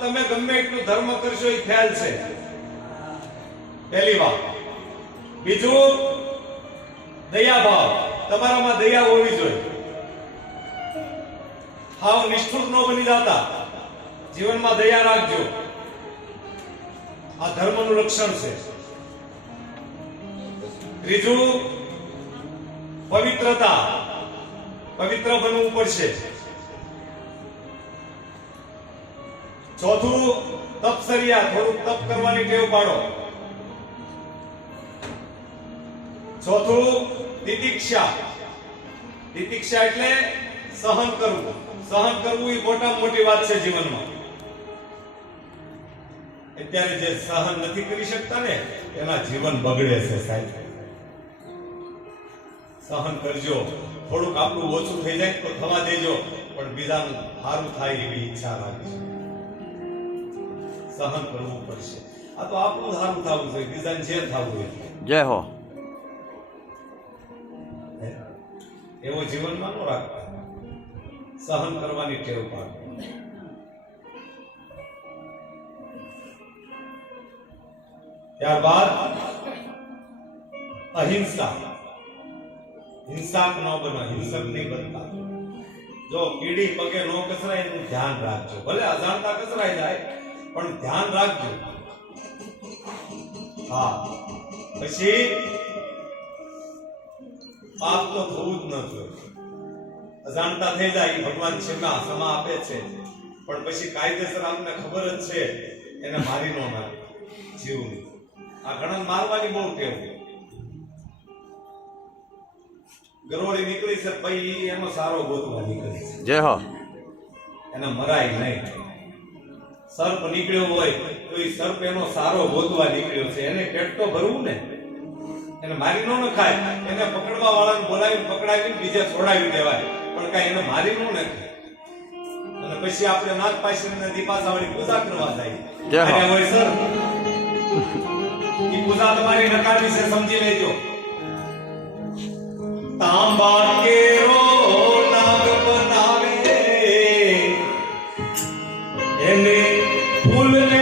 તમે ગમે એટલું ધર્મ કરશો એ ફેલ છે. પહેલી વાત. બીજું, દયા ભાવ. તમારામાં દયા હોવી જોઈએ. હાવ નિષ્ઠુર ન બની જાતા. જીવનમાં દયા રાખજો. આ ધર્મનું લક્ષણ છે. ત્રીજું, પવિત્રતા. પવિત્ર બનવું પડશે. ચોથું, તપસરિયા. થોડુંક તપ કરવાની ટેવ પાડો. ચોથું, તિતિક્ષા. તિતિક્ષા એટલે સહન કરવું. સહન કરવું એ મોટામાં મોટી વાત છે જીવનમાં. અત્યારે જે સહન નથી કરી શકતા ને એના જીવન બગડે છે સાહેબ. સહન કરજો. થોડુંક આપણું ઓછું થઈ જાય તો થવા દેજો, પણ બીજાનું સારું થાય એવી ઈચ્છા રાખજો. સહન કરવું પડશે. આ તો આપણું સારું થવું જોઈએ, બીજાને જે થવું હોય. જય હો. એવો જીવનમાં ન રાખતા. સહન કરવાની ટેવ પાડો. ત્યારબાદ અહિંસા. હિંસક ન બનો, હિંસક નહીં બનતા. જો કીડી પગે નો કસરાય એનું ધ્યાન રાખજો. ભલે અજાણતા કસરાઈ જાય પણ ધ્યાન રાખજો. હા, પછી પાપ તો થવું જ ન જોઈએ. અજાણતા થઈ જાય ભગવાન ક્ષમા આપે છે, પણ પછી કાયદેસર આપણને ખબર જ છે એને મારી નો મારે જીવની. આ ઘણા મારવાની બહુ ટેવ. ગરોળી નીકળી છે પછી એનો સારો ગોતવા નીકળી છે. જય હો. એને મરાય નહીં. સર્પ નીકળ્યો હોય તો એ સર્પ એનો સારો ગોતવા નીકળ્યો છે. એને પેટ તો ભરવું ને. એને મારી નો નખાય. એને પકડવા વાળાને બોલાવી પકડાવી બીજે છોડાવી દેવાય, પણ કઈ એને મારી નો નખાય. અને પછી આપણે નાગ પાસે દીપાસાવાળી પૂજા કરવા જાય હોય સર. એ પૂજા તમારી નકારવી છે, સમજી લેજો. તાંબા કેરો નાગ બનાવે એને ફૂલને